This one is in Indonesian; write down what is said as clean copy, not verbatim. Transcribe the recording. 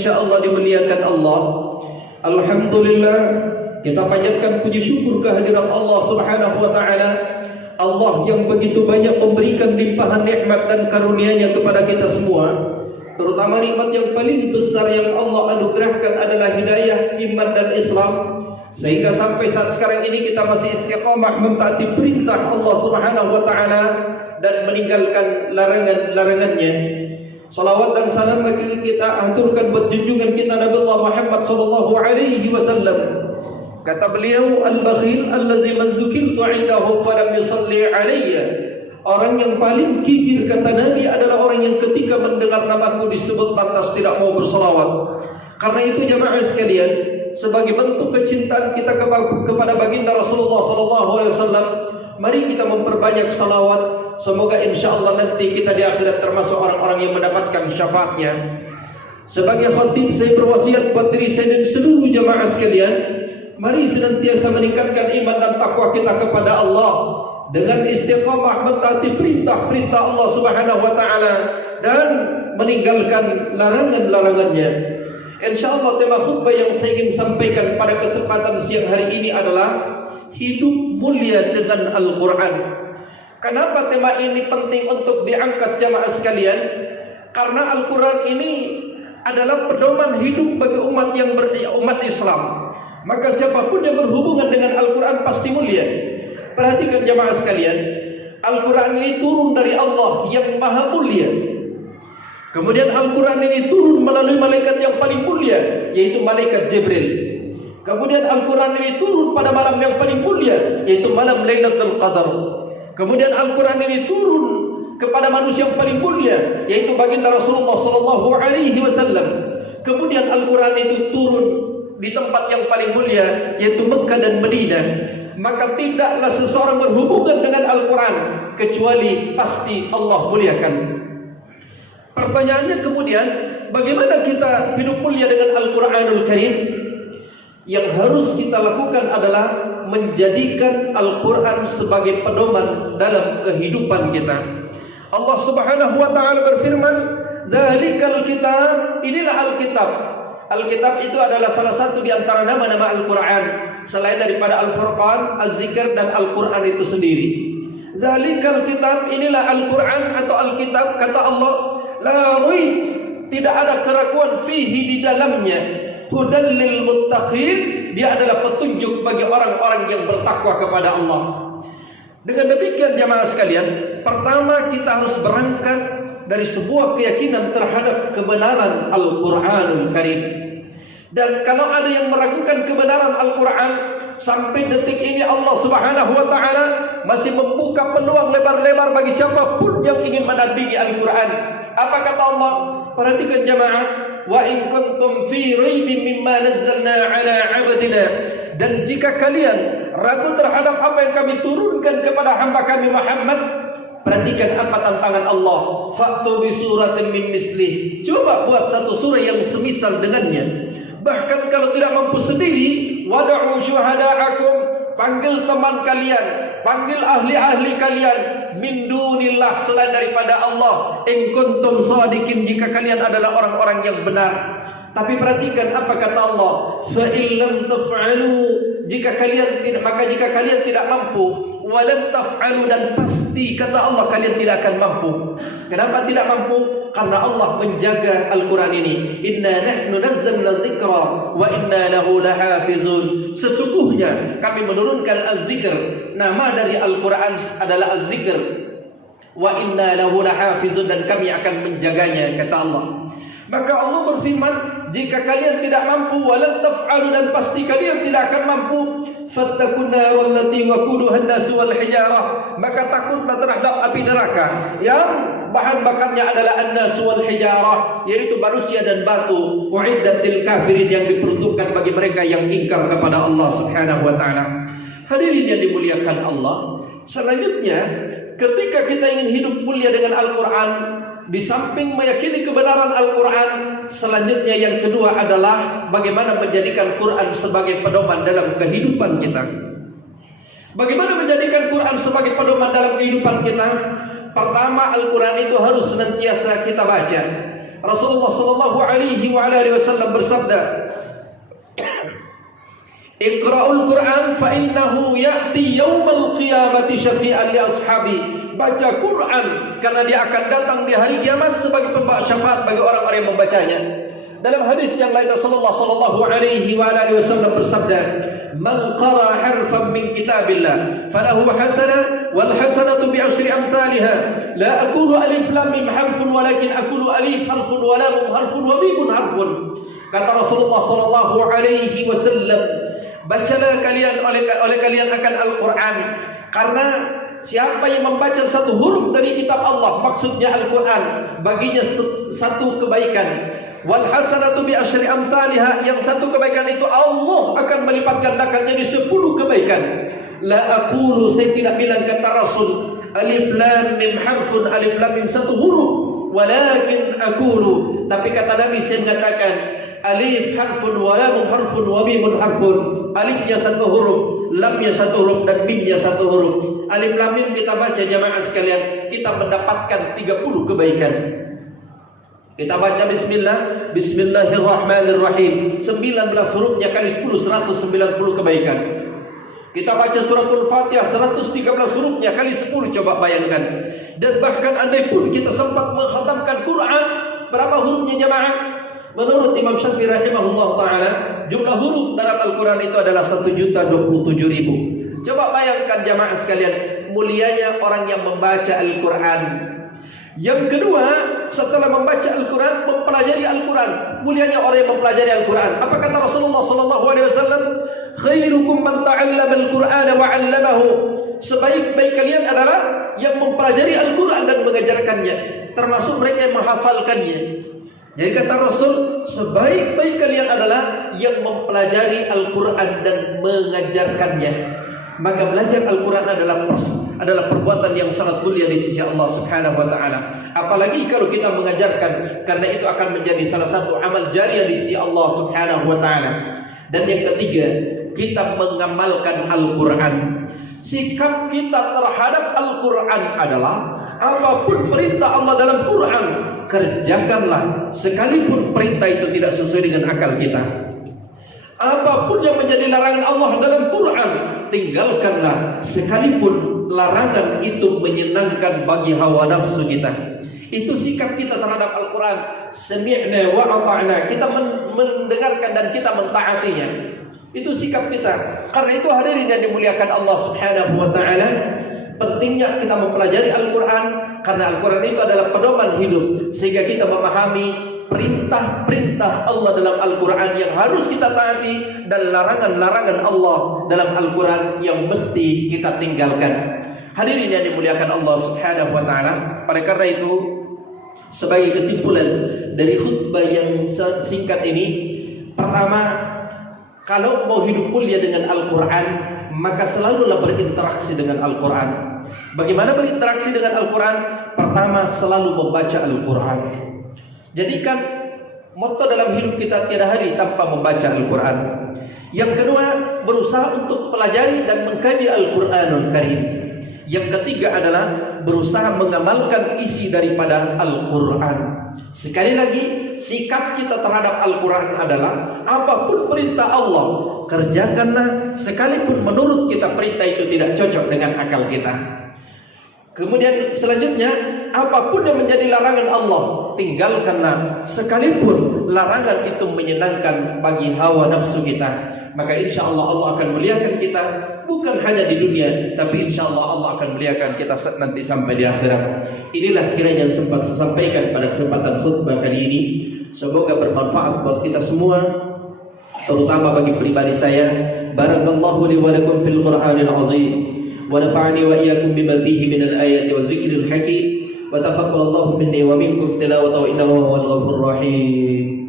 insyaallah dimuliakan Allah, alhamdulillah kita panjatkan puji syukur kehadirat Allah Subhanahu wa taala. Allah yang begitu banyak memberikan limpahan nikmat dan karunia-Nya kepada kita semua. Terutama nikmat yang paling besar yang Allah anugerahkan adalah hidayah iman dan Islam, sehingga sampai saat sekarang ini kita masih istiqamah mentaati perintah Allah Subhanahu wa taala dan meninggalkan larangan-larangannya. Salawat dan salam bagi kita aturkan buat junjungan kita Nabi Allah Muhammad sallallahu alaihi wasallam. Kata beliau, al-bakhil alladzi man dzukirtu 'indahu falam yusalli alayya. Orang yang paling kikir kata Nabi adalah orang yang ketika mendengar namaku disebut lantas tidak mau bersalawat. Karena itu jamaah sekalian, sebagai bentuk kecintaan kita kepada baginda Rasulullah sallallahu alaihi wasallam, mari kita memperbanyak salawat. Semoga insyaallah nanti kita di akhirat termasuk orang-orang yang mendapatkan syafaatnya. Sebagai khatib saya berwasiat buat diri saya dan seluruh jamaah sekalian, mari senantiasa meningkatkan iman dan takwa kita kepada Allah dengan istiqamah mentaati perintah-perintah Allah Subhanahu wa taala dan meninggalkan larangan-larangannya. Insyaallah tema khutbah yang saya ingin sampaikan pada kesempatan siang hari ini adalah hidup mulia dengan Al-Quran. Kenapa tema ini penting untuk diangkat jamaah sekalian? Karena Al-Quran ini adalah pedoman hidup bagi umat Islam. Maka siapapun yang berhubungan dengan Al-Quran pasti mulia. Perhatikan jamaah sekalian, Al-Quran ini turun dari Allah yang maha mulia. Kemudian Al-Quran ini turun melalui malaikat yang paling mulia, yaitu malaikat Jibril. Kemudian Al-Quran ini turun pada malam yang paling mulia, yaitu malam Lailatul Qadar. Kemudian Al-Quran ini turun kepada manusia yang paling mulia, yaitu baginda Rasulullah sallallahu alaihi wasallam. Kemudian Al-Quran itu turun di tempat yang paling mulia, yaitu Mekah dan Madinah. Maka tidaklah seseorang berhubungan dengan Al-Quran kecuali pasti Allah muliakan. Pertanyaannya kemudian, bagaimana kita hidup mulia dengan Al-Quranul Karim? Yang harus kita lakukan adalah menjadikan Al-Quran sebagai pedoman dalam kehidupan kita. Allah Subhanahu wa taala berfirman, "Dzalikal kitab", inilah Alkitab. Alkitab itu adalah salah satu di antara nama-nama Al-Quran selain daripada Al-Furqan, Az-Zikr dan Al-Quran itu sendiri. Dzalikal kitab, inilah Al-Quran atau Alkitab, kata Allah, la raib, tidak ada keraguan fihi di dalamnya, hudal lil muttaqin, dia adalah petunjuk bagi orang-orang yang bertakwa kepada Allah. Dengan demikian jamaah sekalian, pertama kita harus berangkat dari sebuah keyakinan terhadap kebenaran Al-Quranul Karim. Dan kalau ada yang meragukan kebenaran Al-Quran, sampai detik ini Allah Subhanahu wa taala masih membuka peluang lebar-lebar bagi siapapun yang ingin menandingi Al-Quran. Apa kata Allah? Perhatikan jamaah, wa in kuntum fi raibin mimma nazzalna ala 'abdina, dan jika kalian ragu terhadap apa yang kami turunkan kepada hamba kami Muhammad, perhatikan apa tantangan Allah, fa'tu bi suratin min mislih, coba buat satu surah yang semisal dengannya. Bahkan kalau tidak mampu sendiri, wad'u syuhada'akum, panggil teman kalian, panggil ahli-ahli kalian, min dunillah, selain daripada Allah, in kuntum shadiqin, jika kalian adalah orang-orang yang benar. Tapi perhatikan apa kata Allah, fa illam taf'alu, jika kalian tidak mampu, walam taf'alu, dan pasti kata Allah kalian tidak akan mampu. Kenapa tidak mampu? Karena Allah menjaga Al-Quran ini. Inna nahnu nazzalna dzikra wa inna lahu lahafizun. Sesungguhnya kami menurunkan Az-Zikr. Nama dari Al-Quran adalah Az-Zikr. Wa inna lahu lahafizun, dan kami akan menjaganya, kata Allah. Maka Allah berfirman, jika kalian tidak mampu, walam taf'alu, dan pasti kalian tidak akan mampu, fattakun narul lati waquduha an-nas wal hijarah, maka takutlah terhadap api neraka yang bahan bakarnya adalah an-nas wal hijarah, yaitu manusia dan batu, uiddatil kafirin, yang diperuntukkan bagi mereka yang ingkar kepada Allah Subhanahu wa taala. Hadirin yang dimuliakan Allah, selanjutnya ketika kita ingin hidup mulia dengan Al-Quran, di samping meyakini kebenaran Al-Quran, selanjutnya yang kedua adalah bagaimana menjadikan Quran sebagai pedoman dalam kehidupan kita. Bagaimana menjadikan Quran sebagai pedoman dalam kehidupan kita? Pertama, Al-Quran itu harus senantiasa kita baca. Rasulullah sallallahu alaihi wasallam bersabda, Iqra'ul Quran fa innahu ya'ti yaumal qiyamati syafi'an li ashabi. Baca Quran karena dia akan datang di hari kiamat sebagai pembawa syafaat bagi orang-orang yang membacanya. Dalam hadis yang lain Rasulullah sallallahu alaihi wasallam bersabda, "Man qara harfan min kitabillah falahu hasanah wal hasanatu bi asyri amsalha. La aqulu alif lam mim harfun walakin aqulu alif harfun wa lam harfun wa mim harfun." Kata Rasulullah sallallahu alaihi wasallam, bacalah kalian oleh kalian akan Al-Quran, karena siapa yang membaca satu huruf dari kitab Allah, maksudnya Al-Quran, baginya satu kebaikan. Wal hasanatu bi asyri amsalha, yang satu kebaikan itu Allah akan melipat gandakannya di 10 kebaikan. La aqulu, saya tidak bilang, kata Rasul, alif lam mim harfun, alif lam mim satu huruf, walakin aqulu, tapi kata Nabi saya mengatakan alif harfun wa lam harfun wa mim harfun. Alifnya satu huruf, lamnya satu huruf, dan mimnya satu huruf. Alif lam mim kita baca jamaah sekalian, kita mendapatkan 30 kebaikan. Kita baca bismillah, bismillahirrahmanirrahim, 19 hurufnya kali 10, 190 kebaikan. Kita baca suratul Fatihah 113 hurufnya kali 10, coba bayangkan. Dan bahkan andai pun kita sempat mengkhatamkan Quran, berapa hurufnya jamaah? Menurut Imam Syafi'i rahimahullah ta'ala, jumlah huruf dalam Al-Quran itu adalah 1.027.000. Coba bayangkan jamaah sekalian, mulianya orang yang membaca Al-Quran. Yang kedua, setelah membaca Al-Quran, mempelajari Al-Quran. Mulianya orang yang mempelajari Al-Quran. Apa kata Rasulullah SAW? Khairukum man ta'allama Al-Quran wa 'allamahu. Sebaik-baik kalian adalah yang mempelajari Al-Quran dan mengajarkannya, termasuk mereka yang menghafalkannya. Jadi kata Rasul, sebaik-baik kalian adalah yang mempelajari Al-Quran dan mengajarkannya. Maka belajar Al-Quran adalah perbuatan yang sangat mulia di sisi Allah Subhanahu wa taala. Apalagi kalau kita mengajarkan, karena itu akan menjadi salah satu amal jariah di sisi Allah Subhanahu wa taala. Dan yang ketiga, kita mengamalkan Al-Quran. Sikap kita terhadap Al-Quran adalah apapun perintah Allah dalam Quran, kerjakanlah, sekalipun perintah itu tidak sesuai dengan akal kita. Apapun yang menjadi larangan Allah dalam Quran, tinggalkanlah, sekalipun larangan itu menyenangkan bagi hawa nafsu kita. Itu sikap kita terhadap Al-Quran. Sami'na wa ata'na, kita mendengarkan dan kita mentaatinya. Itu sikap kita. Karena itu hadirin yang dimuliakan Allah Subhanahu wa ta'ala, pentingnya kita mempelajari Al-Quran, karena Al-Quran itu adalah pedoman hidup, sehingga kita memahami perintah-perintah Allah dalam Al-Quran yang harus kita taati, dan larangan-larangan Allah dalam Al-Quran yang mesti kita tinggalkan. Hadirin yang dimuliakan Allah Subhanahu wa ta'ala, oleh karena itu, sebagai kesimpulan dari khutbah yang singkat ini, pertama, kalau mau hidup mulia dengan Al-Quran, maka selalulah berinteraksi dengan Al-Quran. Bagaimana berinteraksi dengan Al-Quran? Pertama, selalu membaca Al-Quran. Jadikan motto dalam hidup kita tiada hari tanpa membaca Al-Quran. Yang kedua, berusaha untuk pelajari dan mengkaji Al-Quranul Karim. Yang ketiga adalah berusaha mengamalkan isi daripada Al-Quran. Sekali lagi, sikap kita terhadap Al-Quran adalah apapun perintah Allah, kerjakanlah, sekalipun menurut kita perintah itu tidak cocok dengan akal kita. Kemudian selanjutnya, apapun yang menjadi larangan Allah, tinggalkanlah, sekalipun larangan itu menyenangkan bagi hawa nafsu kita. Maka insya Allah Allah akan muliakan kita, bukan hanya di dunia, tapi insya Allah Allah akan muliakan kita nanti sampai di akhirat. Inilah kiranya yang sempat saya sampaikan pada kesempatan khutbah kali ini. Semoga bermanfaat buat kita semua, terutama bagi pribadi saya. Barakallahu li wa lakum fil Qur'anil azim, wa nafa'ani wa iyyakum bima fihi minal ayati wa zikril hakim, wa taqabbalallahu minni wa minkum tilawatahu innahu huwal ghafurur rahim.